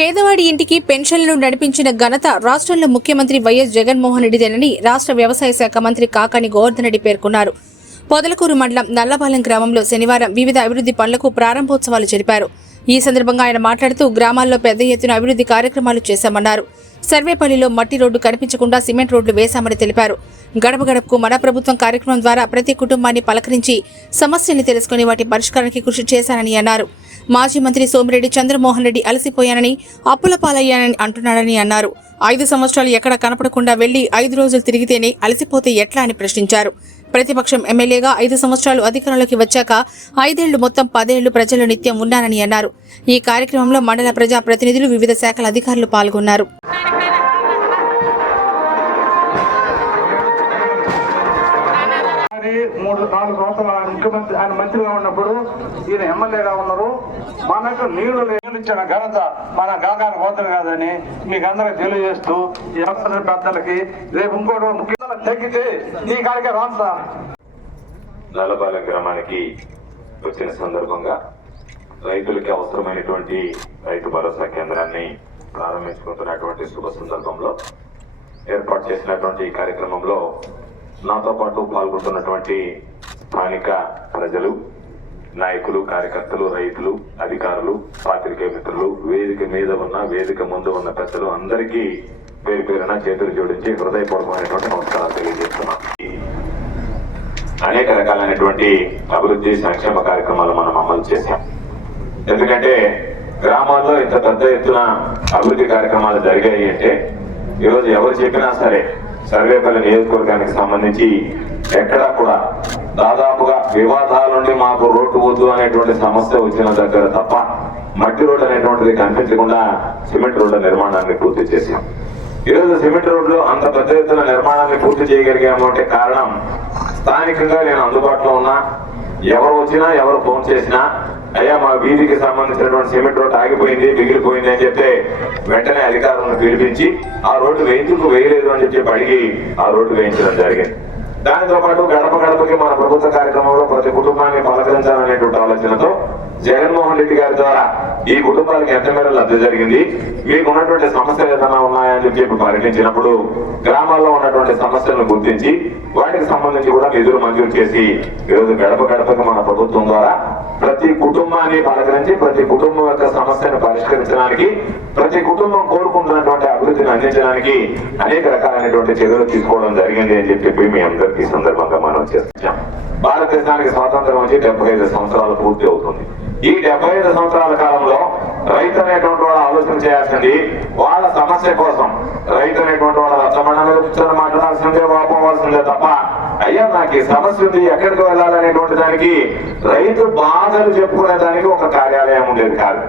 పేదవాడి ఇంటికి పెన్షన్లను నడిపించిన ఘనత రాష్ట్రంలో ముఖ్యమంత్రి వైఎస్ జగన్మోహన్ రెడ్డిదేనని రాష్ట్ర వ్యవసాయ శాఖ మంత్రి కాకాని గోవర్ధన్ రెడ్డి పేర్కొన్నారు. పొదలకూరు మండలం నల్లపాలెం గ్రామంలో శనివారం వివిధ అభివృద్ధి పనులకు ప్రారంభోత్సవాలు జరిపారు. ఈ సందర్భంగా ఆయన మాట్లాడుతూ గ్రామాల్లో పెద్ద ఎత్తున అభివృద్ధి కార్యక్రమాలు చేశామన్నారు. సర్వేపల్లిలో మట్టి రోడ్డు కనిపించకుండా సిమెంట్ రోడ్లు వేశామని తెలిపారు. గడప గడపకు మన ప్రభుత్వం కార్యక్రమం ద్వారా ప్రతి కుటుంబాన్ని పలకరించి సమస్యల్ని తెలుసుకుని వాటి పరిష్కారానికి కృషి చేశానని అన్నారు. మాజీ మంత్రి సోమిరెడ్డి చంద్రమోహన్ రెడ్డి అలసిపోయానని అప్పుల పాలయ్యానని అంటున్నాడని అన్నారు. ఐదు సంవత్సరాలు ఎక్కడ కనపడకుండా వెళ్ళి ఐదు రోజులు తిరిగితేనే అలసిపోతే ఎట్లా అని ప్రశ్నించారు. ప్రతిపక్షం ఎమ్మెల్యేగా ఐదు సంవత్సరాలు అధికారంలోకి వచ్చాక ఐదేళ్ళు మొత్తం పదేళ్ళు ప్రజలు నిత్యం ఉన్నానని అన్నారు. ఈ కార్యక్రమంలో మండల ప్రజా ప్రతినిధులు వివిధ శాఖల అధికారులు పాల్గొన్నారు. మూడు నాలుగు సంవత్సరాలు ఆయన ముఖ్యమంత్రి ఆయన మంత్రిగా ఉన్నప్పుడు ఈయన ఎమ్మెల్యేగా ఉన్నారు. మనకు నీళ్ళు ఇచ్చిన ఘనత మన గాగాని పోతుంది కాదని మీకు అందరికి తెలియజేస్తూ ఈ అవసరం పెద్దలకి రేపు ఇంకోటి ముఖ్యంగా తగ్గితే ఈ కాడికే రాస్తా. నలబాల గ్రామానికి వచ్చిన సందర్భంగా రైతులకి అవసరమైనటువంటి రైతు భరోసా కేంద్రాన్ని ప్రారంభించుకుంటున్నటువంటి శుభ సందర్భంలో ఏర్పాటు చేసినటువంటి ఈ కార్యక్రమంలో నాతో పాటు పాల్గొంటున్నటువంటి స్థానిక ప్రజలు నాయకులు కార్యకర్తలు రైతులు అధికారులు పాత్రికే మిత్రులు వేదిక మీద ఉన్న వేదిక ముందు ఉన్న పెద్దలు అందరికీ పేరు పేరున చేతులు జోడించి హృదయపూర్వకమైనటువంటి నమస్కారాలు తెలియజేస్తున్నాం. అనేక రకాలైనటువంటి అభివృద్ధి సంక్షేమ కార్యక్రమాలు మనం అమలు చేశాం. ఎందుకంటే గ్రామాల్లో ఇంత పెద్ద ఎత్తున అభివృద్ధి కార్యక్రమాలు జరిగాయి అంటే ఈరోజు ఎవరు చెప్పినా సరే సర్వేపల్లి నియోజకవర్గానికి సంబంధించి ఎక్కడా కూడా దాదాపుగా వివాదాల నుండి మాకు రోడ్డు వద్దు అనేటువంటి సమస్య వచ్చిన దగ్గర తప్ప మట్టి రోడ్డు అనేటువంటిది కనిపించకుండా సిమెంట్ రోడ్ల నిర్మాణాన్ని పూర్తి చేశాం. ఈరోజు సిమెంట్ రోడ్లు అంత పెద్ద ఎత్తున నిర్మాణాన్ని పూర్తి చేయగలిగాము అంటే కారణం స్థానికంగా నేను అందుబాటులో ఉన్నా. ఎవరు వచ్చినా ఎవరు ఫోన్ చేసినా అయ్యా మా వీధికి సంబంధించినటువంటి సిమెంట్ రోడ్ ఆగిపోయింది మిగిలిపోయింది అని చెప్తే వెంటనే అధికారులను పిలిపించి ఆ రోడ్డు వేయించుకు వేయలేదు? అని చెప్పి అడిగి ఆ రోడ్డు వేయించడం జరిగింది. దానితో పాటు గడప గడపకి మన ప్రభుత్వ కార్యక్రమంలో ప్రతి కుటుంబాన్ని పలకరించాలనేటువంటి ఆలోచనతో జగన్మోహన్ రెడ్డి గారి ద్వారా ఈ కుటుంబాలకు ఎంత మేర లబ్ధి జరిగింది? మీకు ఉన్నటువంటి సమస్యలు ఏదైనా ఉన్నాయని చెప్పి పరిగణించినప్పుడు గ్రామాల్లో ఉన్నటువంటి సమస్యలను గుర్తించి వాటికి సంబంధించి కూడా నిధులు మంజూరు చేసి ఈరోజు గడప గడపకి మన ప్రభుత్వం ద్వారా ప్రతి కుటుంబాన్ని పలకరించి ప్రతి కుటుంబం యొక్క సమస్యను పరిష్కరించడానికి ప్రతి కుటుంబం కోరుకుంటున్నటువంటి అభివృద్ధిని అందించడానికి అనేక రకాలైనటువంటి చర్యలు తీసుకోవడం జరిగింది అని చెప్పి మీ అందరికీ సందర్భంగా మనం చేస్తున్నాం. భారతదేశానికి స్వాతంత్రం వచ్చి డెబ్బై ఐదు సంవత్సరాలు పూర్తి అవుతుంది. ఈ డెబ్బై ఐదు సంవత్సరాల కాలంలో రైతు అనేటువంటి వాడు ఆలోచన చేయాల్సింది వాళ్ళ సమస్య కోసం. రైతు అనేటువంటి వాళ్ళ రచ్చబండ మీద కూర్చొని మాట్లాడాల్సిందే వాపోవాల్సిందే తప్ప అయ్యా నాకు ఈ సమస్య ఉంది ఎక్కడికి వెళ్ళాలనేటువంటి దానికి రైతు బాధలు చెప్పుకునే దానికి ఒక కార్యాలయం ఉండేది కాదు.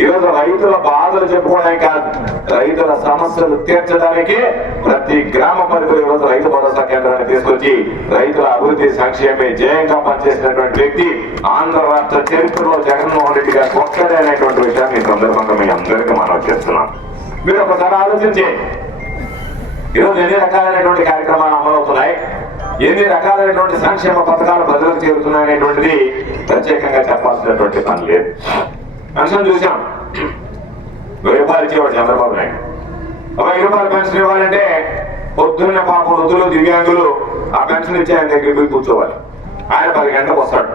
ఈ రోజు రైతుల బాధలు చెప్పుకోవడానికి కాదు రైతుల సమస్యలు తీర్చడానికి ప్రతి గ్రామ పరిధిలో ఈరోజు రైతు భరోసా కేంద్రాన్ని తీసుకొచ్చి రైతుల అభివృద్ధి సంక్షేమే జయంగా పనిచేసినటువంటి వ్యక్తి ఆంధ్ర రాష్ట్ర చరిత్రలో జగన్మోహన్ రెడ్డి గారు ఒక్కడే అనేటువంటి విషయాన్ని ఈ సందర్భంగా మీ అందరికీ మనం చేస్తున్నాం మీరు ఒకసారి ఆలోచించి. ఈరోజు ఎన్ని రకాలైనటువంటి కార్యక్రమాలు అమలవుతున్నాయి ఎన్ని రకాలైనటువంటి సంక్షేమ పథకాలు ప్రజలకు చేరుతున్నాయి అనేటువంటిది ప్రత్యేకంగా చెప్పాల్సినటువంటి పని లేదు. పెన్షన్ చూసాం వెయ్యి రూపాయలు ఇచ్చేవాడు చంద్రబాబు నాయుడు? ఒక వెయ్యి రూపాయలు పెన్షన్ ఇవ్వాలంటే పొద్దున్న పాప వృద్ధులు దివ్యాంగులు ఆ పెన్షన్ ఇచ్చే ఆయన దగ్గరికి పోయి కూర్చోవాలి. ఆయన పది గంటలకు వస్తాడు.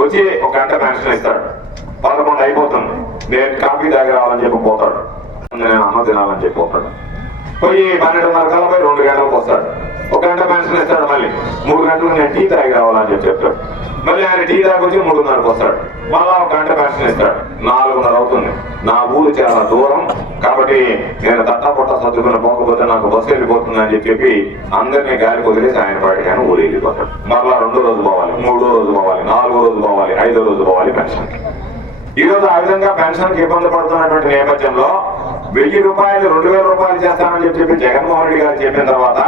వచ్చి ఒక గంట పెన్షన్ ఇస్తాడు. పదకొండు అయిపోతుంది. నేను కాఫీ తాగి రావాలని చెప్పి పోతాడు. నేను అమ్మ తినాలని చెప్పి పోతాడు. పోయి పన్నెండున్నర కల్లా పోయి రెండు గంటలకు వస్తాడు. ఒక గంట పెన్షన్ ఇస్తాడు మళ్ళీ. మూడు గంటలు నేను టీ తాగి రావాలని చెప్పి చెప్తాడు. మళ్ళీ ఆయన టీ తాగి వచ్చి మూడున్నరకు వస్తాడు. మళ్ళా ఒక గంట పెన్షన్ ఇస్తాడు నాలుగున్నర అవుతుంది. నా ఊరు చాలా దూరం. కాబట్టి నేను తట్టా పొట్ట సర్దుకుని పోకపోతే నాకు బస్సు వెళ్ళిపోతుంది అని చెప్పి అందరినీ గాలికి వదిలేసి ఆయన పాటికి ఆయన ఊరు వెళ్ళిపోతాడు. మళ్ళా రెండో రోజు పోవాలి మూడో రోజు పోవాలి నాలుగో రోజు పోవాలి ఐదో రోజు పోవాలి పెన్షన్ ఈ రోజు ఆ విధంగా పెన్షన్కి ఇబ్బంది పడుతున్నటువంటి నేపథ్యంలో వెయ్యి రూపాయలు రెండు వేల రూపాయలు చేస్తానని చెప్పి చెప్పి జగన్మోహన్ రెడ్డి గారు చెప్పిన తర్వాత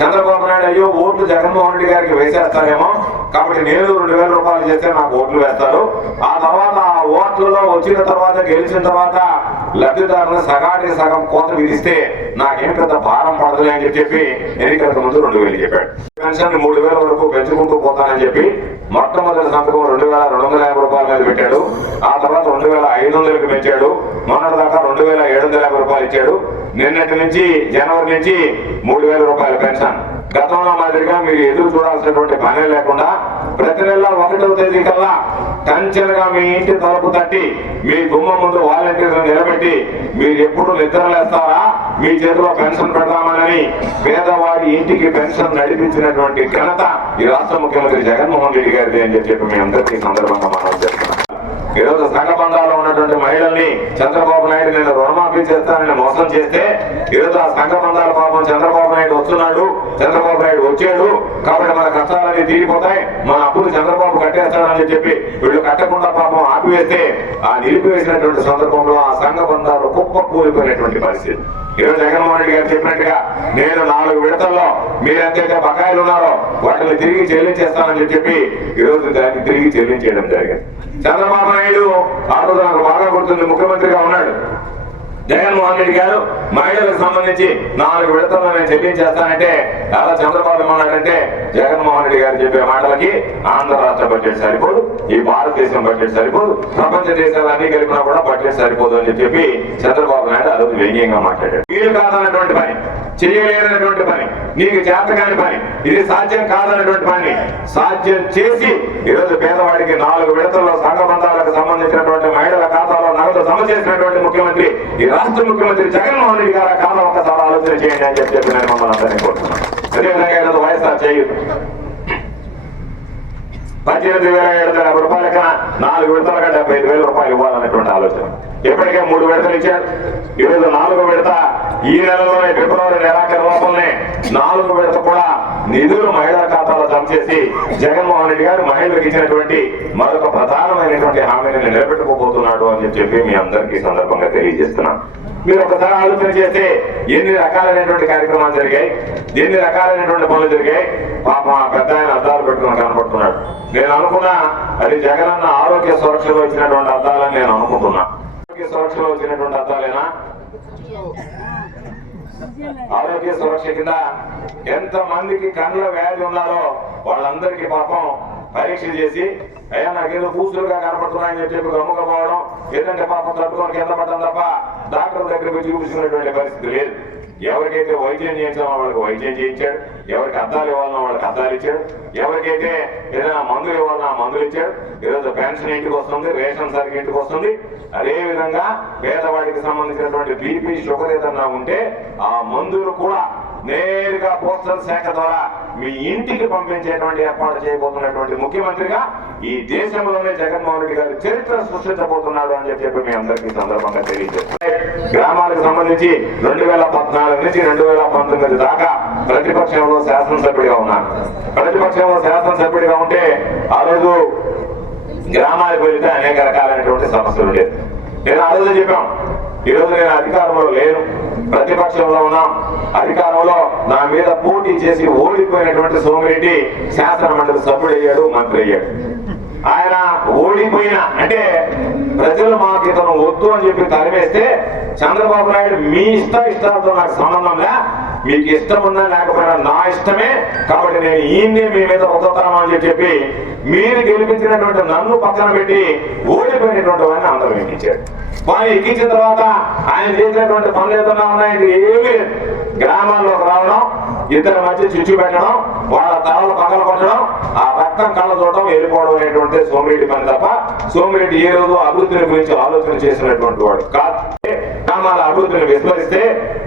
చంద్రబాబు నాయుడు అయ్యో ఓట్లు జగన్మోహన్ రెడ్డి గారికి వేసేస్తారేమో కాబట్టి నేను రెండు వేల రూపాయలు చేస్తే నాకు ఓట్లు వేస్తారు. ఆ తర్వాత ఆ ఓట్లలో వచ్చిన తర్వాత గెలిచిన తర్వాత లబ్ధిదారులు సగానికి సగం కోత విధిస్తే నాకేం పెద్ద భారం పడదులే అని చెప్పి ఎన్నికలకు ముందు రెండు వేలు చెప్పాడు. పెన్షన్ మూడు వేల వరకు పెంచుకుంటూ పోతానని చెప్పి మొట్టమొదటి సంతకం రెండు వేల రెండు వందల యాభై రూపాయల మీద పెట్టాడు. ఆ తర్వాత రెండు వేల ఐదు వందలకి పెంచాడు. మొన్నటి దాకా రెండు వేల ఏడు వందల యాభై రూపాయలు ఇచ్చాడు. నిన్నటి నుంచి జనవరి నుంచి మూడు వేల రూపాయల పెన్షన్. గతంలో మాదిరిగా మీరు ఎదురు చూడాల్సినటువంటి పనే లేకుండా ప్రతి నెల ఒకటవ తేదీ కల్లా కంచెలుగా మీ ఇంటి తలుపు తట్టి మీ గుమ్మ ముందు వాలంటీర్లు నిలబెట్టి మీరు ఎప్పుడు నిద్రలేస్తారా మీ చేతిలో పెన్షన్ పెడతామని పేదవారి ఇంటికి పెన్షన్ నడిపించినటువంటి ఘనత ఈ రాష్ట్ర ముఖ్యమంత్రి జగన్మోహన్ రెడ్డి గారిది అని చెప్పి మీ అందరికీ సందర్భంగా మనం చేస్తున్నాం ఈ రోజు సంఘ ఉన్నటువంటి మహిళల్ని చంద్రబాబు నాయుడు నేను రుణమాఫీ చేస్తానని మోసం చేస్తే ఈ రోజు ఆ సంఘ బంధాల పాపం చంద్రబాబు నాయుడు వస్తున్నాడు చంద్రబాబు నాయుడు వచ్చాడు కాబట్టి మన కష్టాలన్నీ తీరిపోతాయి మన అప్పులు చంద్రబాబు కట్టేస్తాడని చెప్పి వీళ్ళు కట్టకుండా పాపం ఆపివేస్తే ఆ నిలిపివేసినటువంటి సందర్భంలో ఆ సంఘ బంధాలు కుప్ప కూలిపోయినటువంటి పరిస్థితి. ఈరోజు జగన్మోహన్ రెడ్డి గారు చెప్పినట్టుగా నేను నాలుగు విడతల్లో మీరెంతైతే బకాయిలు ఉన్నారో వాటిని తిరిగి చెల్లించేస్తానని చెప్పి ఈరోజు దాన్ని తిరిగి చెల్లించేయడం జరిగింది. చంద్రబాబు నాయుడు ఆ రోజు నాకు బాగా గుర్తుంది. ముఖ్యమంత్రిగా ఉన్నాడు. జగన్మోహన్ రెడ్డి గారు మహిళలకు సంబంధించి నాలుగు విడతల్లో నేను చెల్లించేస్తానంటే అలా చంద్రబాబు ఏమన్నాడంటే జగన్మోహన్ రెడ్డి గారు చెప్పే మాటలకి ఆంధ్ర రాష్ట్ర బడ్జెట్ సరిపోదు ఈ భారతదేశం బడ్జెట్ సరిపోదు ప్రపంచ దేశాలన్నీ కలిపినా కూడా బడ్జెట్ సరిపోదు అని చెప్పి చంద్రబాబు నాయుడు అదొక వ్యంగ్యంగా మాట్లాడాడు. వీలు కాదన్నటువంటి పని చేయలేనటువంటి పని నీకు చేత కాని పని ఇది సాధ్యం కాదన్నటువంటి పని సాధ్యం చేసి ఈరోజు పేదవాడికి నాలుగు విడతల్లో సంఘ బంధాలకు సంబంధించినటువంటి మహిళల సమ చేసినటువంటి ముఖ్యమంత్రి ఈ రాష్ట్ర ముఖ్యమంత్రి జగన్మోహన్ రెడ్డి గారు కారణం ఒకసారి ఆలోచన చేయండి అని చెప్పి చెప్పి నేను మమ్మల్ని అందరినీ కోరుతున్నాను అదేవిధంగా ఈరోజు వైఎస్ఆర్ చేయదు పద్దెనిమిది వేల ఏడు వందల యాభై రూపాయల కన్నా నాలుగు విడతలుగా డెబ్బై ఐదు వేల రూపాయలు ఇవ్వాలనేటువంటి ఆలోచన. ఇప్పటికే మూడు విడతలు ఇచ్చారు. ఈరోజు నాలుగు విడత ఈ నెలలోనే ఫిబ్రవరి నెలాఖరు లోపలనే నాలుగు విడత కూడా నిధులు మహిళా ఖాతాలో జమ చేసి జగన్మోహన్ రెడ్డి గారు మహిళలకు ఇచ్చినటువంటి మరొక ప్రధానమైనటువంటి హామీని నిలబెట్టుకోబోతున్నాడు అని చెప్పి మీ అందరికీ సందర్భంగా తెలియజేస్తున్నాను మీరు ఒకసారి ఆలోచన చేస్తే ఎన్ని రకాలైనటువంటి కార్యక్రమాలు జరిగాయి? ఎన్ని రకాలైనటువంటి పనులు జరిగాయి? పాప పెద్ద ఆయన అద్దాలు పెట్టుకుని కనపడుతున్నాడు. నేను అనుకున్నా అది అన్న ఆరోగ్య సురక్షలో ఇచ్చినటువంటి అద్దాలని నేను అనుకుంటున్నా. ఆరోగ్య సురక్షలో వచ్చినటువంటి అద్దాలేనా? ఆరోగ్య సురక్ష కింద ఎంత మందికి కండ్ల వ్యాధి ఉన్నారో వాళ్ళందరికీ పాపం పరీక్ష చేసి అయ్యా నాకేదో పూసులుగా కనపడుతున్నాయని చెప్పి గమ్ముకపోవడం ఏదంటే పాపం తట్టుకొని కింద పడడం తప్ప డాక్టర్ దగ్గర చూపించుకునేటువంటి పరిస్థితి లేదు. ఎవరికైతే వైద్యం చేయించామో వాళ్ళకి వైద్యం చేయించాడు. ఎవరికి అద్దాలు ఇవ్వాలన్నా వాళ్ళకి అద్దాలు ఇచ్చాడు. ఎవరికైతే ఏదైనా మందులు ఇవ్వాలన్నా మందులు ఇచ్చాడు. ఈరోజు పెన్షన్ ఇంటికి వస్తుంది రేషన్ సరికి ఇంటికి వస్తుంది. అదేవిధంగా పేదవాడికి సంబంధించినటువంటి బీపీ షుగర్ ఏదన్నా ఉంటే ఆ మందులు కూడా నేరుగా పోస్టల్ శాఖ ద్వారా మీ ఇంటికి పంపించేటువంటి ఏర్పాటు చేయబోతున్నటువంటి ముఖ్యమంత్రిగా ఈ దేశంలోనే జగన్మోహన్ రెడ్డి గారు చరిత్ర సృష్టించబోతున్నాడు అని చెప్పి మీ అందరికీ సందర్భంగా తెలియజేస్తున్నారు గ్రామాలకు సంబంధించి రెండు వేల పద్నాలుగు నుంచి రెండు వేల పంతొమ్మిది దాకా ప్రతిపక్షంలో శాసనసభ్యుడిగా ఉన్నాను ప్రతిపక్షంలో శాసనసభ్యుడిగా ఉంటే ఆ రోజు గ్రామాలకు వెళితే అనేక రకాలైనటువంటి సమస్యలు ఉండేది నేను ఆ రోజు చెప్పాం ఈ రోజు నేను అధికారంలో లేను ప్రతిపక్షంలో ఉన్నాం. అధికారంలో నా మీద పోటీ చేసి ఓడిపోయినటువంటి సోమిరెడ్డి శాసన మండలి సభ్యుడు అయ్యాడు మంత్రి అయ్యాడు. ఆయన ఓడిపోయిన అంటే ప్రజలు మాకు ఇతను వద్దు అని చెప్పి తరిమేస్తే చంద్రబాబు నాయుడు మీ ఇష్ట ఇష్టాలతో నాకు సంబంధం లే మీకు ఇష్టం ఉన్నా లేకపోయినా నా ఇష్టమే కాబట్టి నేను ఈయన్నే మీ మీద రుద్దుతాను అని చెప్పి మీరు గెలిపించినటువంటి నన్ను పక్కన పెట్టి ఓడిపోయినటువంటి వాడిని అందరూ ఎక్కించారు వాడిని ఎక్కించిన తర్వాత ఆయన చేసినటువంటి పనులు ఏదన్నా ఉన్నాయంటే ఏమి గ్రామాల్లోకి రావడం ఇద్దరి మధ్య చిచ్చు పెట్టడం వాళ్ళ తలలు పగల కొట్టడం ఆ రక్తం కళ్ళ చూడటం వెళ్ళిపోవడం అనేటువంటి సోమిరెడ్డి పని తప్ప సోమిరెడ్డి ఏ రోజు అభివృద్ధిని గురించి ఆలోచన చేసినటువంటి వాడు కాదు. గ్రామాల అభివృద్ధిని విస్మరిస్తే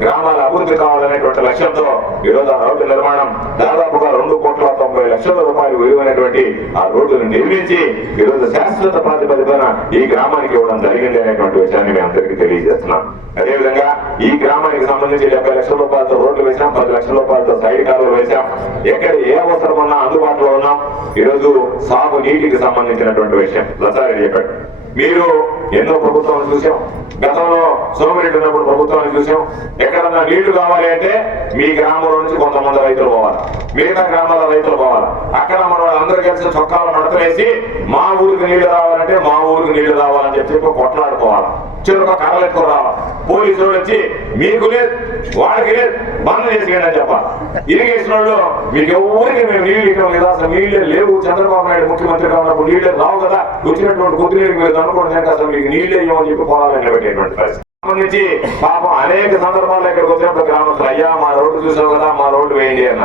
గ్రామాల అభివృద్ధి కావాలనేటువంటి లక్ష్యంతో ఈ రోజు ఆ రోడ్డు నిర్మాణం దాదాపుగా రెండు కోట్ల తొంభై లక్షల రూపాయలు విలువైనటువంటి ఆ రోడ్డును నిర్మించి ఈరోజు శాశ్వత ప్రాతిపదికన ఈ గ్రామానికి ఇవ్వడం జరిగింది అనేటువంటి విషయాన్ని మేము అందరికీ తెలియజేస్తున్నాం అదేవిధంగా ఈ గ్రామానికి సంబంధించి డెబ్బై లక్షల రూపాయలతో రోడ్లు వేశాం పది లక్షల రూపాయలతో సైడ్ కాలువలు వేశాం. ఎక్కడ ఏ అవసరం ఉన్నా అందుబాటులో ఉన్నాం. ఈ రోజు సాగు నీటికి సంబంధించినటువంటి విషయం. లసారెడ్డి చెప్పాడు. మీరు ఎన్నో ప్రభుత్వాలు చూసాం? గతంలో సోమరెడ్డి ఉన్నప్పుడు ప్రభుత్వాన్ని చూసాం. ఎక్కడన్నా నీళ్ళు కావాలి అంటే మీ గ్రామంలో నుంచి కొంతమంది రైతులు పోవాలి. మిగతా గ్రామాల రైతులు పోవాలి. అక్కడ మనం అందరూ కలిసి చొక్కాలు మడతలేసి మా ఊరికి నీళ్ళు రావాలంటే మా ఊరికి నీళ్ళు రావాలి. చెప్పి కొట్లాడుకోవాలి. చెరుకు కర్రలు ఎత్తుకుని రావాలి. పోలీసులు వచ్చి మీకు లేదు వాడికి లేదు బంద్ చేసేయండి అని చెప్పాలి. ఇరిగేషన్ వాళ్ళు మీకు ఎవరికి మేము నీళ్ళు ఇవ్వడం లేదా? అసలు నీళ్ళే లేవు. చంద్రబాబు నాయుడు ముఖ్యమంత్రిగా ఉన్నప్పుడు నీళ్ళే రావు కదా. వచ్చినటువంటి కొద్ది నీళ్ళు మీరు అనుకోండి అసలు మీకు నీళ్ళే ఇవ్వమని చెప్పి పొలాలు పెట్టేటువంటి పరిస్థితి. సంబంధించి పాపం అనేక సందర్భాల్లో ఇక్కడికి వచ్చినప్పుడు గ్రామస్తులు అయ్యా మా రోడ్డు చూసాం కదా మా రోడ్డు వేయండి అన్న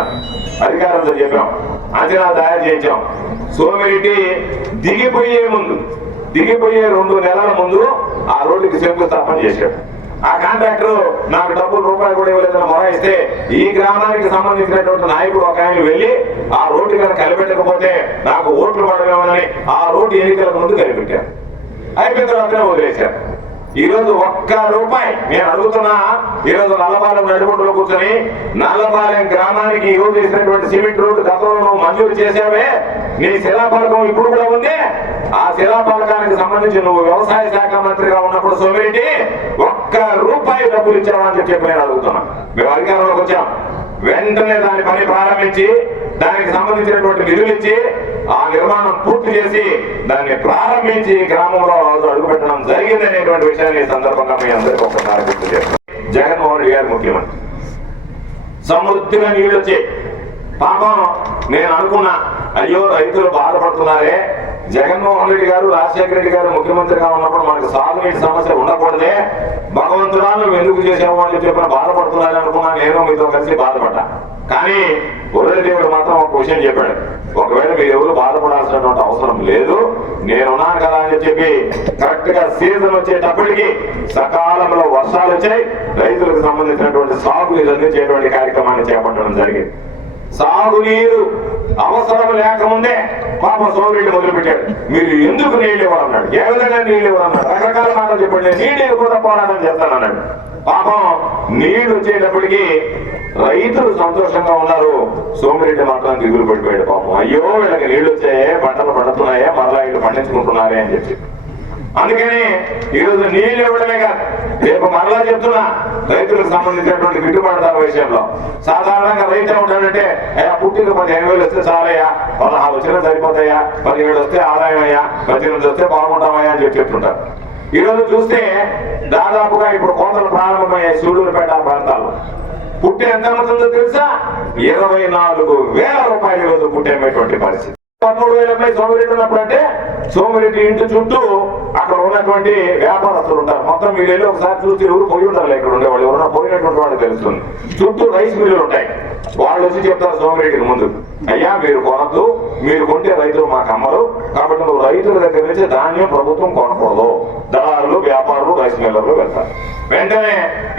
అధికారంతో చెప్పాం. అంచనా తయారు చేయించాం. సోమిరెడ్డి దిగిపోయే ముందు దిగిపోయే రెండు నెలల ముందు ఆ రోడ్డుకి శంకుస్థాపన చేశాడు. ఆ కాంట్రాక్టర్ నాకు డబ్బులు రూపాయలు కూడా ఇవ్వలేదని మొరాయిస్తే ఈ గ్రామానికి సంబంధించినటువంటి నాయకుడు ఒక ఆయన వెళ్ళి ఆ రోడ్డు కనుక కలిపెట్టకపోతే నాకు ఓట్లు పడవేమని ఆ రోడ్డు ఎన్నికలకు ముందు కలిపెట్టారు అయిపోయిన తర్వాత వదిలేశారు. ఈరోజు ఒక్క రూపాయి నేను అడుగుతున్నా ఈ రోజు నల్లపాలెం నడుగుంటలో కూర్చొని నల్లపాలెం గ్రామానికి ఈ రోజు వేసినటువంటి సిమెంట్ రోడ్డు గతంలో మంజూరు చేసావే నీ శిలాఫలకం ఇప్పుడు కూడా ఉంది ఆ శిలాఫలకానికి సంబంధించి నువ్వు వ్యవసాయ శాఖ మంత్రిగా ఉన్నప్పుడు సోమిరెడ్డి ఒక్క రూపాయి డబ్బులు ఇచ్చావా అని చెప్పి నేను అడుగుతున్నా. మేము అధికారంలోకి వచ్చాం. వెంటనే దాని పని ప్రారంభించి దానికి సంబంధించినటువంటి నిధులు ఇచ్చి ఆ నిర్మాణం పూర్తి చేసి దాన్ని ప్రారంభించి గ్రామంలో రోజు అడుగుపెట్టడం జరిగింది అనేటువంటి విషయాన్ని సందర్భంగా మీ అందరికీ ఒక్కసారి గుర్తు చేస్తాం జగన్మోహన్ రెడ్డి గారు ముఖ్యమంత్రి. సమృద్ధిగా నీళ్ళు వచ్చాయి పాపం నేను అనుకున్నా అయ్యో రైతులు బాధపడుతున్నారే జగన్మోహన్ రెడ్డి గారు రాజశేఖర రెడ్డి గారు ముఖ్యమంత్రిగా ఉన్నప్పుడు మనకు సాగునీటి సమస్య ఉండకూడదే. భగవంతుడా నువ్వు ఎందుకు చేసావు అని చెప్పిన బాధపడుతున్నారని అనుకున్నా నేను మీతో కలిసి బాధపడ్డా. కానీ దేవుడు మాత్రం ఒక విషయం చెప్పాడు. ఒకవేళ మీరు ఎవరు బాధపడాల్సినటువంటి అవసరం లేదు నేనున్నాను కదా అని చెప్పి కరెక్ట్గా సీజన్ వచ్చేటప్పటికి సకాలంలో వర్షాలు వచ్చాయి. రైతులకు సంబంధించినటువంటి సాగునీరు చేయటువంటి కార్యక్రమాన్ని చేపట్టడం జరిగింది. సాగునీరు అవసరం లేకముందే పాప సోదరుడు మొదలుపెట్టాడు. మీరు ఎందుకు నీళ్ళు ఇవ్వాలన్నాడు? ఏ విధంగా నీళ్ళు ఇవ్వాలన్నాడు? రకరకాల మాటలు చెప్పండి. నీళ్ళు ఇవ్వకుండా పోరాటం చేస్తానన్నాడు. పాపం నీళ్ళు వచ్చేటప్పటికి రైతులు సంతోషంగా ఉన్నారు. సోమిరెడ్డి మాత్రం దిగులు పడిపోయాడు పాపం. అయ్యో వీళ్ళకి నీళ్ళు వచ్చాయే పంటలు పండుతున్నాయే మరలా వీళ్ళు పండించుకుంటున్నారే అని చెప్పి. అందుకని ఈరోజు నీళ్ళు ఇవ్వడమే కాదు రేపు మరలా చెప్తున్నా రైతులకు సంబంధించినటువంటి గిట్టుబాటు ధర విషయంలో. సాధారణంగా రైతు ఉంటాడంటే అయ్యా పుట్టిన పదిహేను వేలు వస్తే చాలయ్యా పదహారు వచ్చినా సరిపోతాయా పదిహేడు వస్తే ఆదాయం అయ్యా పద్దెనిమిది వస్తే బాగుంటామయ్యా అని చెప్పి చెప్తుంటారు. ఈ రోజు చూస్తే దాదాపుగా ఇప్పుడు కోతలు ప్రారంభమయ్యాయి సూళ్ళూరుపేట ఆ ప్రాంతాల్లో. పుట్టి ఎంత అవుతుందో తెలుసా? ఇరవై నాలుగు వేల రూపాయలు ఈరోజు రోజు పుట్టేటువంటి పరిస్థితి. పదమూడు వేల అమ్మాయి సోమిరెడ్డి ఉన్నప్పుడు అంటే సోమిరెడ్డి ఇంటి చుట్టూ అక్కడ ఉన్నటువంటి వ్యాపారస్తులు ఉంటారు. మొత్తం మీరు వెళ్ళి ఒకసారి చూసి ఎవరు పోయి ఉంటారు ఇక్కడ ఉండేవాళ్ళు. ఎవరన్నా పోయినటువంటి వాళ్ళు తెలుస్తుంది. చుట్టూ రైస్ మిల్లులు ఉంటాయి. వాళ్ళు వచ్చి చెప్తారు సోమిరెడ్డికి ముందు. అయ్యా మీరు కొనద్దు. మీరు కొంటే రైతులు మాకు అమ్మరు. కాబట్టి నువ్వు రైతుల దగ్గర నుంచి ధాన్యం ప్రభుత్వం కొనకూడదు. దళారులు వ్యాపారులు రైస్ మిల్లర్లు వెళ్తారు వెంటనే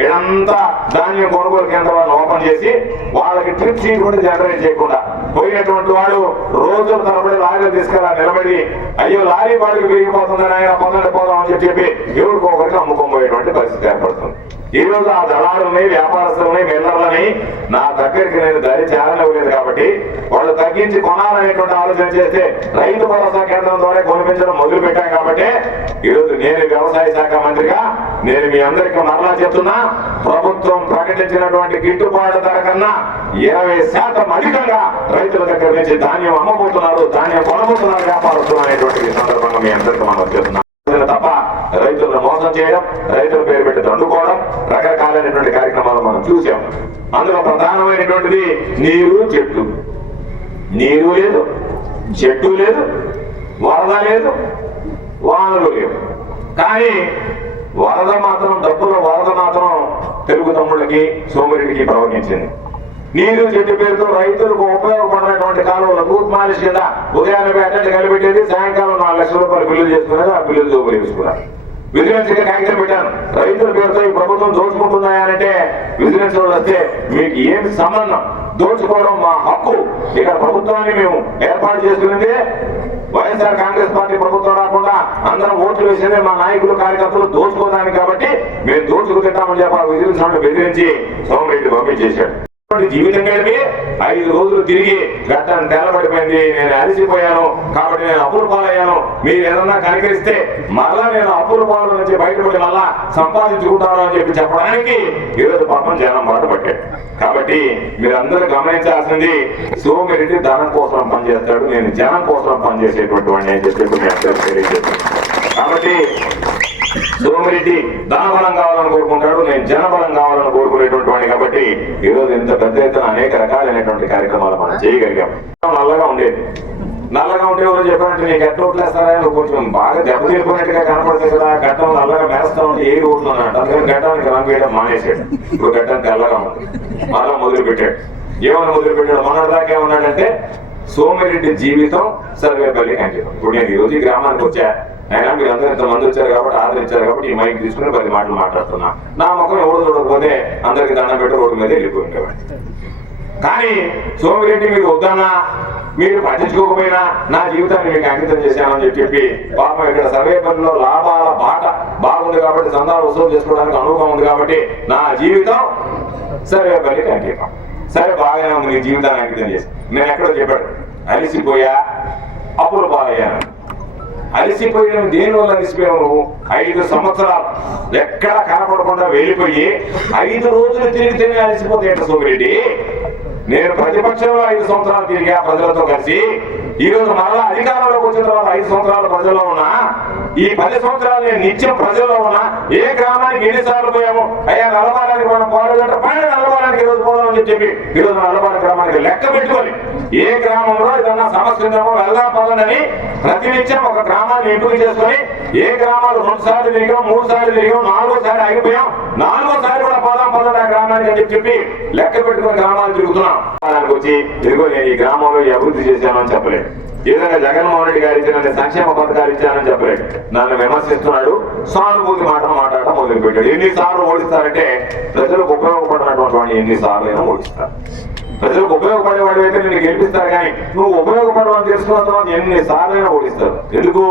ఇదంతా ధాన్యం కొనుగోలు కేంద్రాలను ఓపెన్ చేసి వాళ్ళకి ట్రిప్ షీట్ కూడా జనరేట్ చేయకుండా పోయినటువంటి వాడు రోజు తనబడి లారీలు తీసుకురా నిలబడి అయ్యో లారీ వాడికి పెరిగిపోతుందని ఆయన పొందండి పోదాం అని చెప్పి ఎవరికి ఒకరికి అమ్ముకోబోయేటువంటి పరిస్థితి ఏర్పడుతుంది. ఈ రోజు ఆ దళారుల్ని వ్యాపారస్తుల్ని మిల్లర్లని నా దగ్గరికి నేను దరి చేరనివ్వలేదు కాబట్టి వాళ్ళు తగ్గించి కొనాలనేటువంటి ఆలోచన చేస్తే రైతు భరోసా కేంద్రం ద్వారా కొనిపించడం మొదలు పెట్టాం కాబట్టి ఈ రోజు నేను వ్యవసాయ శాఖ మంత్రిగా నేను మీ అందరికీ మరలా చెప్తున్నా ప్రభుత్వం ప్రకటించినటువంటి గిట్టుబాటు ధర కన్నా ఇరవై శాతం అధికంగా రైతుల దగ్గర నుంచి ధాన్యం అమ్మబోతున్నారు ధాన్యం కొనబోతున్నారు వ్యాపారస్తులు అనేటువంటి సందర్భంగా మీ అందరికీ మనం చెప్తున్నాం. తప్ప రైతులను మోసం చేయడం రైతుల పేరు పెట్టి దండుకోవడం రకరకాలైనటువంటి కార్యక్రమాలు మనం చూసాం. అందులో ప్రధానమైనటువంటిది నీరు చెట్టు. నీరు లేదు చెట్టు లేదు వరద లేదు వానలు లేవు. కానీ వరద మాత్రం డబ్బుల వరద మాత్రం తెలుగు తమ్ముళ్ళకి సోమరెడ్డికి ప్రవహించింది. నీరు చెట్టు పేరుతో రైతులకు ఉపయోగపడినటువంటి కాలంలో రూట్ మాలిష్ కింద ఉదయాన్నే పెట్టండి కనిపెట్టేది సాయంకాలం నాలుగు లక్షల రూపాయలు బిల్లులు చేసుకునేది ఆ బిల్లులు దోపులు వేసుకున్నారు విజిలెన్స్గా కాగితం పెట్టాను రైతుల పేరుతో ఈ ప్రభుత్వం దోచుకుంటుందా అంటే విజిలెన్స్ వాళ్ళు వస్తే మీకు ఏం సంబంధం? దోచుకోవడం మా హక్కు. ఇక్కడ ప్రభుత్వాన్ని మేము ఏర్పాటు చేసుకునేది వైఎస్ఆర్ కాంగ్రెస్ పార్టీ ప్రభుత్వం రాకుండా అందరం ఓట్లు వేసేదే మా నాయకులు కార్యకర్తలు దోచుకోదానికి కాబట్టి మేము దోచుకు తింటామని చెప్పి ఆ విజిలెన్స్ వాళ్ళు బెదిరించి సోమరెడ్డి పంపించేశాడు ఉన్నటువంటి జీవితం గడిపి ఐదు రోజులు తిరిగి గట్టం తెల్లబడిపోయింది. నేను అలసిపోయాను. కాబట్టి నేను అప్పుల పాలయ్యాను. మీరు ఏదన్నా కనికరిస్తే మరలా నేను అప్పుల పాలు నుంచి బయటపడి మళ్ళా సంపాదించుకుంటాను అని చెప్పి చెప్పడానికి ఈరోజు పాపం జనం బాధపట్టాడు కాబట్టి మీరందరూ గమనించాల్సింది సోమిరెడ్డి ధనం కోసం పనిచేస్తాడు. నేను జనం కోసం పనిచేసేటువంటి వాడిని అని చెప్పి తెలియజేస్తాను కాబట్టి సోమిరెడ్డి ధనబలం కావాలని కోరుకుంటాడు నేను జనబలం కావాలని కోరుకునేటువంటి వాడిని కాబట్టి ఈ రోజు ఇంత పెద్ద ఎత్తున అనేక రకాలైనటువంటి కార్యక్రమాలు మనం చేయగలిగాం. నల్లగా ఉండేది. నల్లగా ఉంటే ఎవరు చెప్పారంటే నీకు ఎట్లా ఓట్లేస్తారా కొంచెం బాగా దెబ్బతిరిపోయినట్టుగా కనపడుతుంది కదా గడ్డం నల్లగా మేస్తా ఉంటే ఏ ఓడుతున్నాడు అందుకని గడ్డానికి రంగు వేయడం మానేసాడు ఇప్పుడు గడ్డం తెల్లగా ఉంది. మళ్ళా మొదలు పెట్టాడు ఏమని మొదలు పెట్టాడు మొన్నటిదాకా ఏమన్నాడంటే సోమిరెడ్డి జీవితం సర్వేపల్లి కంటే ఇప్పుడు నేను ఈరోజు గ్రామానికి వచ్చా. అయినా మీరు అందరూ ఇంతమంది వచ్చారు కాబట్టి ఆదరించారు కాబట్టి ఈ మైక్ తీసుకుని పది మాటలు మాట్లాడుతున్నా. నా ముఖం ఎవరు చూడకపోతే అందరికి దండం పెట్టి రోడ్డు మీద వెళ్ళిపోయింది కానీ సోమిరెడ్డి మీరు వద్దన్నా మీరు పట్టించుకోకపోయినా నా జీవితాన్ని మీకు అంకితం చేశానని చెప్పి పాపం ఇక్కడ సర్వే పనిలో లాభాల బాట బాగుంది కాబట్టి సందాలు వసూలు చేసుకోవడానికి అనుభవం ఉంది కాబట్టి నా జీవితం సర్వే పనికి అంకితం. సరే బాగానే ఉంది నీ జీవితాన్ని అంకితం చేసి. నేను ఎక్కడో చెప్పాడు అలిసిపోయా అప్పులు పాలయ్యాను అలసిపోయిన దేనివల్ల అలసిపోయావు ఐదు సంవత్సరాలు. ఎక్కడ కనపడకుండా వెళ్ళిపోయి ఐదు రోజులు తిరిగితేనే అలసిపోతే సోమిరెడ్డి? నేను ప్రతిపక్షంలో ఐదు సంవత్సరాలు తిరిగా ప్రజలతో కలిసి ఈ రోజు మరలా అధికారంలోకి వచ్చిన తర్వాత ఐదు సంవత్సరాలు ప్రజల్లో ఉన్నా ఈ పది సంవత్సరాలు నేను నిత్యం ప్రజల్లో ఉన్నా ఏ గ్రామానికి ఎన్నిసార్లు పోయాము అయ్యా నల్లబారానికి మనం పోవాలంటే పైన నల్లబారానికి ఈరోజు పోదామని చెప్పి ఈ రోజు నల్లబార గ్రామానికి లెక్క పెట్టుకొని ఏ గ్రామంలో ఏదన్నా సమస్య ఉందేమో వెళ్దాం పదండి ప్రతినిత్యం ఒక గ్రామాన్ని ఎంపిక చేసుకొని ఏ గ్రామాలు రెండు సార్లు తిరిగాం మూడు సార్లు తిరిగాం నాలుగోసారి ఆగిపోయాం నాలుగోసారి కూడా పోదాం పదండి ఆ గ్రామానికి అని చెప్పి చెప్పి లెక్క పెట్టుకుని గ్రామాలు తిరుగుతున్నాం. వచ్చి ఇదిగో నేను ఈ గ్రామంలో ఈ అభివృద్ధి చేశానని చెప్పలేదు. ఏదైనా జగన్మోహన్ రెడ్డి గారు ఇచ్చిన సంక్షేమ పథకాలు ఇచ్చారని చెప్పలేదు నన్ను విమర్శిస్తున్నాడు. సానుభూతి మాటలు మాట్లాడటం మొదలు పెట్టాడు ఎన్నిసార్లు ఓడిస్తారంటే ప్రజలకు ఉపయోగపడినటువంటి ఎన్నిసార్లు అయినా ఓడిస్తారు. ప్రజలకు ఉపయోగపడేవాడు అయితే నేను గెలిపిస్తారు కానీ నువ్వు ఉపయోగపడవని తెలుసుకున్న తర్వాత ఎన్ని సార్లైనా ఓడిస్తారు. ఎందుకు?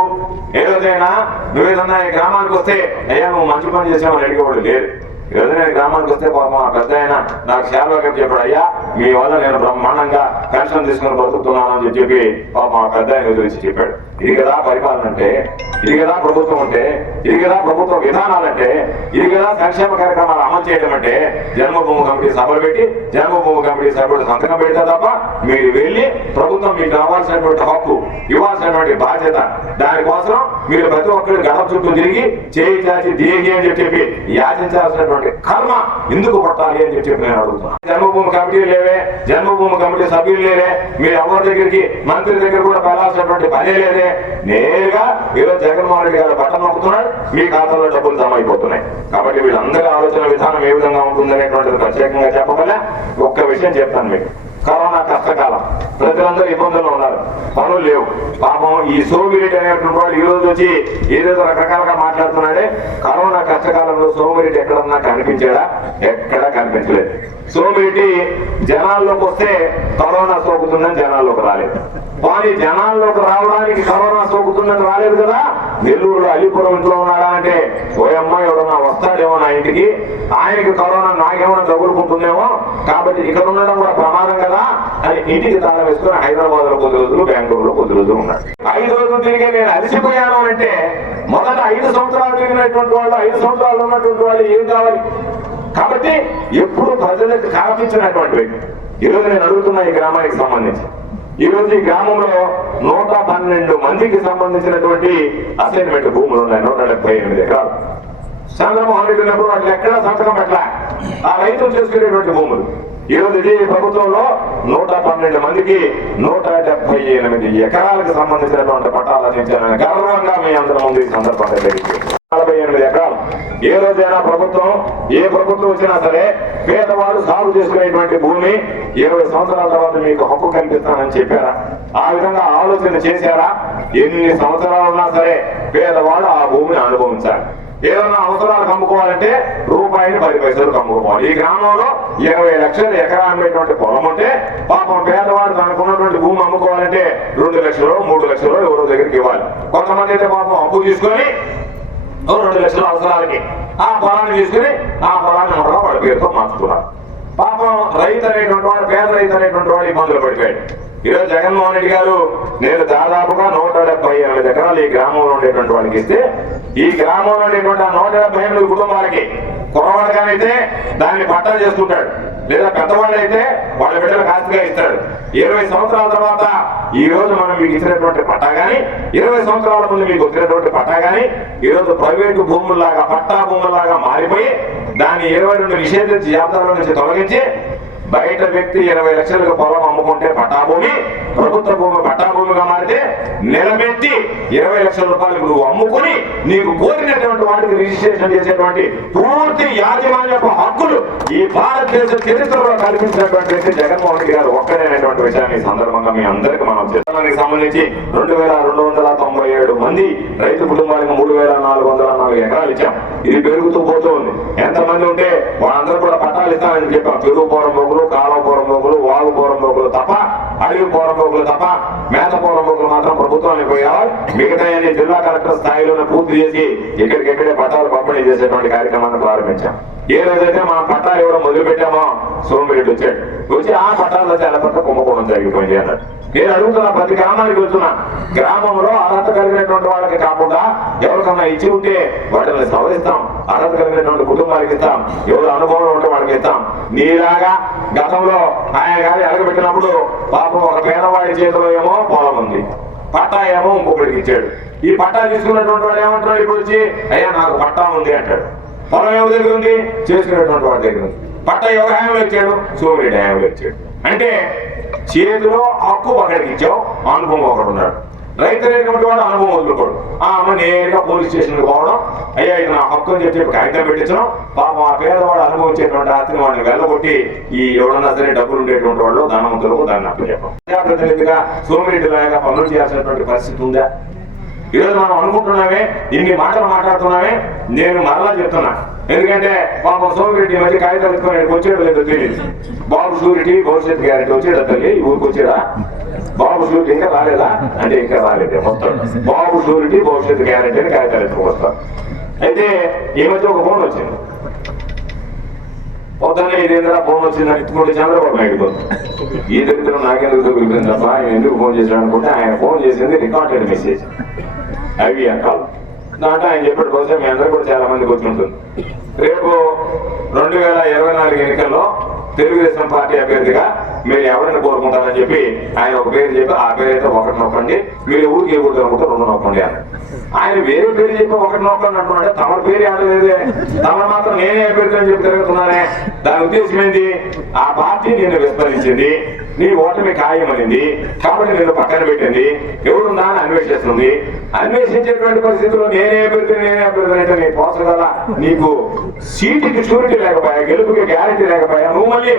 ఏ రోజైనా నువ్వేదన్నా గ్రామానికి వస్తే అయ్యా నువ్వు మంచి పని చేసావని అడిగేవాడు లేరు ఈ నేను గ్రామానికి వస్తే పాపం ఆ పెద్ద ఆయన నాకు సేవ చెప్పాడు అయ్యా మీ వల్ల నేను బ్రహ్మాండంగా పెన్షన్ తీసుకుని బతుకుతున్నాను అని చెప్పి పాపం ఆ పెద్ద ఆయన ఎదురించి చెప్పాడు. ఇది కదా పరిపాలన అంటే ఇది కదా ప్రభుత్వం అంటే ఇది కదా ప్రభుత్వ విధానాలంటే ఇది కదా సంక్షేమ కార్యక్రమాలు అమలు చేయడం అంటే జన్మభూమి కమిటీ సభలు పెట్టి జన్మభూమి కమిటీ సభ్యుడు సంతకం పెడితే తప్ప మీరు వెళ్ళి ప్రభుత్వం మీకు కావాల్సినటువంటి హక్కు ఇవ్వాల్సినటువంటి బాధ్యత దానికోసం మీరు ప్రతి ఒక్కరు గడప చుట్టూ తిరిగి చేయి చాచి దీని అని చెప్పి యాచించాల్సినటువంటి కర్మ ఎందుకు పట్టాలి అని చెప్పి నేను అడుగుతున్నాను జన్మభూమి కమిటీ లేవే జన్మభూమి కమిటీ సభ్యులు లేవే మీరు ఎవరి దగ్గరికి మంత్రి దగ్గర కూడా వెళ్ళాల్సినటువంటి పనే లేదే. నేరుగా ఈరోజు జగన్మోహన్ రెడ్డి గారు బట్టలు నొక్కుతున్నాడు మీ ఖాతాలో డబ్బులు జమ అయిపోతున్నాయి. కాబట్టి వీళ్ళందరి ఆలోచన విధానం ఏ విధంగా ఉంటుందనేటువంటిది ప్రత్యేకంగా చెప్పగలే ఒక్క విషయం చెప్తాను మీకు. కరోనా కష్టకాలం. ప్రజలందరూ ఇబ్బందుల్లో ఉన్నారు. పనులు లేవు. పాపం ఈ సోమిరెడ్డి అనేటువంటి వాళ్ళు ఈ రోజు వచ్చి ఏదేదో రకరకాలుగా మాట్లాడుతున్నాడే. కరోనా కష్టకాలంలో సోమిరెడ్డి ఎక్కడన్నా కనిపించాడా? ఎక్కడా కనిపించలేదు. సోమిరెడ్డి జనాల్లోకి వస్తే కరోనా సోకుతుందని జనాల్లోకి రాలేదు. కానీ జనాల్లోకి రావడానికి కరోనా సోకుతుందని రాలేదు కదా? నెల్లూరులో అలీపురం ఇంట్లో ఉన్నాడా అంటే ఓ అమ్మాయి ఎవడన్నా వస్తాడేమో నా ఇంటికి. ఆయనకి కరోనా నాకేమైనా తగులుకుంటుందేమో? కాబట్టి ఇక్కడ ఉండడం కూడా ప్రమాదం కదా? అని ఇంటికి తాళం వేసుకుని హైదరాబాద్లో కొద్ది రోజులు బెంగళూరులో కొద్ది రోజులు ఉన్నాడు. ఐదు రోజులు తిరిగి నేను అలసిపోయాను అంటే మొదట ఐదు సంవత్సరాలు తిరిగినటువంటి వాళ్ళు ఐదు సంవత్సరాలు ఉన్నటువంటి వాళ్ళు ఏం కావాలి? కాబట్టి ఎప్పుడు ప్రజలకు కనిపించినటువంటి వ్యక్తి. ఈరోజు నేను అడుగుతున్నా ఈ గ్రామానికి సంబంధించి ఈ రోజు ఈ గ్రామంలో నూట పన్నెండు మందికి సంబంధించినటువంటి అసైన్మెంట్ భూములు ఉన్నాయి నూట డెబ్బై ఎనిమిది ఎకరాలు. చంద్రమోహన్ రెడ్డి ఉన్నప్పుడు వాళ్ళు ఎక్కడా సంతకం పెట్టలే? ఆ రైతులు చేసుకునేటువంటి భూములు. ఈ రోజు ఇదే ప్రభుత్వంలో నూట పన్నెండు మందికి నూట డెబ్బై ఎనిమిది ఎకరాలకు సంబంధించినటువంటి పట్టాలు అందించాలని గర్వంగా మీ అందరం ముందు ఈ సందర్భంగా తెలియజేస్తున్నాను. నలభై ఎనిమిది ఎకరాలు. ఏ రోజైనా ప్రభుత్వం ఏ ప్రభుత్వం వచ్చినా సరే పేదవాళ్ళు సాగు చేసుకునేటువంటి భూమి ఇరవై సంవత్సరాల తర్వాత మీకు హక్కు కల్పిస్తానని చెప్పారా? ఆ విధంగా ఆలోచన చేశారా? ఎన్ని సంవత్సరాలు ఉన్నా సరే పేదవాడు ఆ భూమిని అనుభవించాలి. ఏదన్నా అవసరాలు అమ్ముకోవాలంటే రూపాయిని పది పైసలు అమ్ముకోవాలి ఈ గ్రామంలో ఇరవై లక్షల ఎకరా అమ్మేటువంటి పొలం ఉంటే పాపం పేదవాడు తనకున్నటువంటి భూమి అమ్ముకోవాలంటే రెండు లక్షలు మూడు లక్షలు ఎవరో దగ్గరికి ఇవ్వాలి. కొంతమంది అయితే పాపం అప్పు తీసుకొని రెండు లక్షల అవసరాలకి ఆ పొలాన్ని తీసుకుని ఆ పొలాన్ని మరలా వాడి పేరుతో మార్చుకున్నారు. పాపం రైతు అనేటువంటి వాడు పేద రైతు అనేటువంటి వాడు ఇబ్బందులు పడిపోయాడు. ఈరోజు జగన్మోహన్ రెడ్డి గారు నేను దాదాపుగా నూట డెబ్బై ఎనిమిది ఎకరాలు ఈ గ్రామంలో ఉండేటువంటి వాళ్ళకి ఇస్తే ఈ గ్రామంలో ఉండేటువంటి ఆ నూట డెబ్బై ఎనిమిది కుటుంబాలకి కురవాడగానైతే దాన్ని పట్టాలు చేసుకుంటాడు. లేదా పెద్దవాళ్ళు అయితే వాళ్ళ బిడ్డలు ఆస్తిగా ఇస్తాడు. ఇరవై సంవత్సరాల తర్వాత ఈ రోజు మనం మీకు ఇచ్చినటువంటి పట్టా కానీ ఇరవై సంవత్సరాల ముందు మీకు వచ్చినటువంటి పట్టా కానీ ఈ రోజు ప్రైవేటు భూముల్లాగా పట్టా భూముల్లాగా మారిపోయి దాన్ని ఇరవై రెండు నిషేధించి జాబితాలో నుంచి తొలగించి బయట వ్యక్తి ఇరవై లక్షలకు పొలం అమ్ముకుంటే పట్టాభూమి ప్రభుత్వ భూమి పట్టాభూమిగా మారితే నిలబెట్టి ఇరవై లక్షల రూపాయలు నువ్వు అమ్ముకుని నీకు కోరినటువంటి వాటికి రిజిస్ట్రేషన్ చేసేటువంటి పూర్తి యాజమాన్యపు హక్కులు ఈ భారతదేశ చరిత్రలో కల్పించినటువంటి వ్యక్తి జగన్మోహన్ రెడ్డి గారు ఒక్కడైనటువంటి విషయాన్ని సందర్భంగా మీ అందరికి మనం చిత్రానికి సంబంధించి రెండు వేల రెండు వందల తొంభై ఏడు మంది రైతు కుటుంబాలకు మూడు వేల నాలుగు వందల నాలుగు ఎకరాలు ఇచ్చాం. ఇది పెరుగుతూ పోతూ ఉంది. ఎంతమంది ఉంటే వాళ్ళందరూ కూడా పట్టాలు ఇస్తామని చెప్పాం పెరుగుపోవడం పోరంబోకులు కాలువ పోరంబోకులు వాగు పోరంబోకులు తప్ప అడవి పోరంబోకులు తప్ప మేత పోరంబోకులు మాత్రం ప్రభుత్వానికి పోయాలి. మిగతా జిల్లా కలెక్టర్ స్థాయిలోనే పూర్తి చేసి ఇక్కడికిక్కడే పట్టాలు పంపిణీ చేసేటువంటి కార్యక్రమాన్ని ప్రారంభించాం. ఏ రోజైతే మా పట్టాలు ఇవ్వడం మొదలు పెట్టామో సోమిరెడ్డి వచ్చాడు. వచ్చి ఆ పట్టాల్లో చాలా పెద్ద కుంభకోణం జరిగిపోయింది అన్నాడు నేను అడుగుతున్నా ప్రతి గ్రామానికి వెళ్తున్నా గ్రామంలో అర్హత కలిగినటువంటి వాళ్ళకి కాకుండా ఎవరికన్నా ఇచ్చి ఉంటే వాటిని సవరిస్తాం. అర్హత కలిగినటువంటి కుటుంబానికి ఇస్తాం. ఎవరు అనుభవం ఉంటే వాళ్ళకి ఇస్తాం. నీలాగా గతంలో ఆయన గారి అడగబెట్టినప్పుడు పాపం ఒక పేదవాడి చేతిలో ఏమో పొలం ఉంది. పట్టా ఏమో ఇంకొకటికి ఇచ్చాడు. ఈ పట్టా తీసుకున్నటువంటి వాడు ఏమంటాడు ఇప్పుడు వచ్చి? అయ్యా నాకు పట్టా ఉంది అంటాడు. పొలం ఎవరి దగ్గర ఉంది? చేసుకునేటువంటి వాడి దగ్గర ఉంది. పట్ట ఎవరి ఇచ్చాడు? సోమిరెడ్డి హయాంలో ఇచ్చాడు. అంటే చేతిలో హక్కు ఒకరికి ఇచ్చావు అనుభవం ఒకడు ఉన్నాడు. రైతు అనేటువంటి వాడు అనుభవం వదులుకోడు. ఆ అమ్మ నేరుగా పోలీస్ స్టేషన్కి పోవడం అయ్యా ఇది నా హక్కు అని చెప్పి కాగితం పెట్టించడం పాపం ఆ పేదవాడు అనుభవించేటువంటి ఆస్తిని వాడిని వెళ్ళగొట్టి ఈ ఎవడన్నా సరే డబ్బులు ఉండేటువంటి వాళ్ళు ధనవంతులకు దాన్ని అప్పచెప్పం ప్రజాప్రతినిధిగా సోమిరెడ్డి లాగా పనులు చేయాల్సినటువంటి పరిస్థితి ఉందా? ఈరోజు మనం అనుకుంటున్నామే ఇన్ని మాటలు మాట్లాడుతున్నామే నేను మరలా చెప్తున్నా ఎందుకంటే పాపం సోమిరెడ్డి మధ్య కాగితాలు ఎత్తుకొని ఇక్కడికి లేదో తెలియదు బాబు షూరిటీ భవిష్యత్ గ్యారెంటీ వచ్చాడా తల్లి? ఊరికి వచ్చాడా? బాబు షూరిటీ ఇంకా రాలేదా? అంటే ఇంకా రాలేదే మొత్తం. బాబు షూరిటీ భవిష్యత్ గ్యారెంటీ అని కాగితాలు ఎత్తుకొని అయితే ఈ మధ్య ఒక ఫోన్ వచ్చింది. పొద్దున్నే ఇదేంద్రా ఫోన్ వచ్చిందని ఎత్తుకుంటే చంద్రబాబు నాయుడు ఈ దగ్గర నాకెందుకు తగులుతుంది తప్ప ఆయన ఎందుకు ఫోన్ చేశాడు అనుకుంటే ఆయన ఫోన్ చేసింది రికార్డెడ్ మెసేజ్. అవి కాల్ దాంట్లో ఆయన చెప్పాడు బహుశా మీ అందరూ కూడా చాలా మంది గుర్తుంటుంది. రేపు రెండు వేల ఇరవై నాలుగు ఎన్నికల్లో తెలుగుదేశం పార్టీ అభ్యర్థిగా మీరు ఎవరిని కోరుకుంటారని చెప్పి ఆయన ఒక పేరు చెప్పి ఆ పేరు అయితే ఒకటి నొక్కండి. మీరు ఊరికి ఇవ్వకూడదు అనుకుంటే రెండు నొక్కండి అని. ఆయన వేరే పేరు చెప్పి ఒకటి నొక్కండి అంటున్నాడే. తమ పేరు ఆడలేదే తమ మాత్రం నేనే అభ్యర్థి అని చెప్పి తిరుగుతున్నానే. దాని ఉద్దేశం ఏంటి? ఆ పార్టీ నేను విస్మరించింది. నీ ఓటమి ఖాయమైంది కాబట్టి నేను పక్కన పెట్టింది. ఎవరున్నా అని అన్వేషిస్తుంది. అన్వేషించేటువంటి పరిస్థితుల్లో నేనే అభ్యర్థి నేనే అభ్యర్థి అంటే నీ పోసగల నీకు సీటుకి షూరిటీ లేకపోయా గెలుపుకి గ్యారంటీ లేకపోయా? నువ్వు మళ్ళీ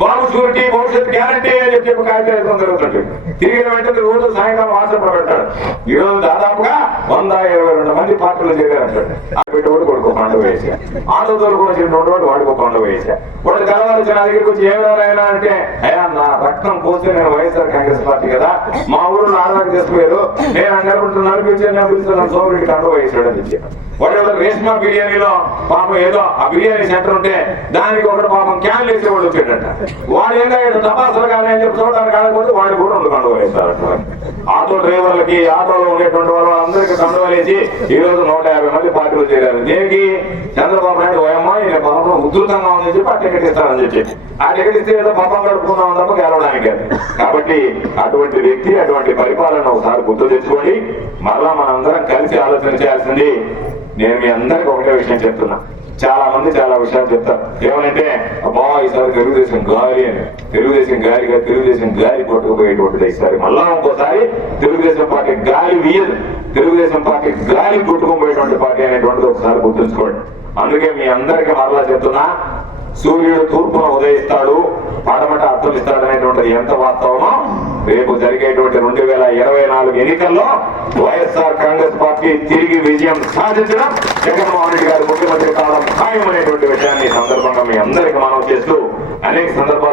బాబు షూరిటీ భవిష్యత్తు గ్యారంటీ అని చెప్పి చెప్పి కాగితం వేసుకోవడం జరుగుతుంది తిరిగిన వెంటనే రోజు సాయంకాలం వాట్సాప్ పెడతాడు ఈ రోజు దాదాపుగా వంద ఇరవై రెండు మంది పార్టీలు చేరారంటాడు ఆ పెట్టుబడి కొడుకు పండుగ వేసా. ఆటో తోలుకు వచ్చినటువంటి వాడు వాడికి పండుగ వేసా. వాడు కలవాలి నా దగ్గరికి వచ్చి ఏమైనా అంటే అయ్యా నా రక్తం కోస్తే నేను వైఎస్ఆర్ కాంగ్రెస్ పార్టీ కదా. మా ఊరు నాన్నకి చేసుకోలేదు నేను అన్నప్పుడు నడిపించాను నడిపిస్తున్నాను సోమరెడ్డి కండువ వేసాడు అని చెప్పాను వాళ్ళు ఎవరో రేష్మా బిర్యానీలో పాపం ఏదో ఆ బిర్యానీ సెంటర్ ఉంటే దానికి ఒకటి పాపం క్యాన్ వేసేవాడు వచ్చేటంట. వాడు ఏంటో తపాసులు కానీ అని చెప్పి చూడడానికి కాకపోతే వాడు కూడా రెండు కండువ వేస్తారు ఆటో డ్రైవర్లకి ఆటోలో ఉండేటువంటి వాళ్ళు అందరికీ కండువ వేసి ఈ రోజు నూట యాభై మంది పార్టీలో చేరారు. దేనికి? చంద్రబాబు నాయుడు ఓయమ్మ ఈయన పాపం ఉధృతంగా ఉందని చెప్పి ఆ టికెట్ ఇస్తారని చెప్పి ఆ టికెట్ ఇస్తే ఏదో పాపం గడుపుకుందాం తప్ప గెలవడానికి కాబట్టి అటువంటి వ్యక్తి అటువంటి పరిపాలన ఒకసారి గుర్తు తెచ్చుకోండి మరలా మనందరం కలిసి ఆలోచన చేయాల్సింది నేను మీ అందరికి ఒకటే విషయం చెప్తున్నా. చాలా మంది చాలా విషయాలు చెప్తారు. ఏమనంటే అబ్బా ఈసారి తెలుగుదేశం గాలి అని. తెలుగుదేశం గాలిగా తెలుగుదేశం గాలి కొట్టుకుపోయేటువంటిది ఈసారి మళ్ళా ఇంకోసారి తెలుగుదేశం పార్టీ గాలి వీయదు. తెలుగుదేశం పార్టీ గాలి కొట్టుకుపోయేటువంటి పార్టీ అనేటువంటిది ఒకసారి గుర్తుంచుకోండి. అందుకే మీ అందరికీ మరలా చెప్తున్నా సూర్యుడు తూర్పున ఉదయిస్తాడు పడమట అర్థమిస్తాడు అనేటువంటిది ఎంత వాస్తవమో? రేపు జరిగేటువంటి రెండు వేల ఇరవై నాలుగు ఎన్నికల్లో వైఎస్ఆర్ కాంగ్రెస్ పార్టీ తిరిగి విజయం సాధించడం జగన్మోహన్ రెడ్డి గారు ముఖ్యమంత్రి కావడం ఖాయం అనేటువంటి విషయాన్ని సందర్భంగా మీ అందరికీ మనం చేస్తూ అనేక సందర్భాల్లో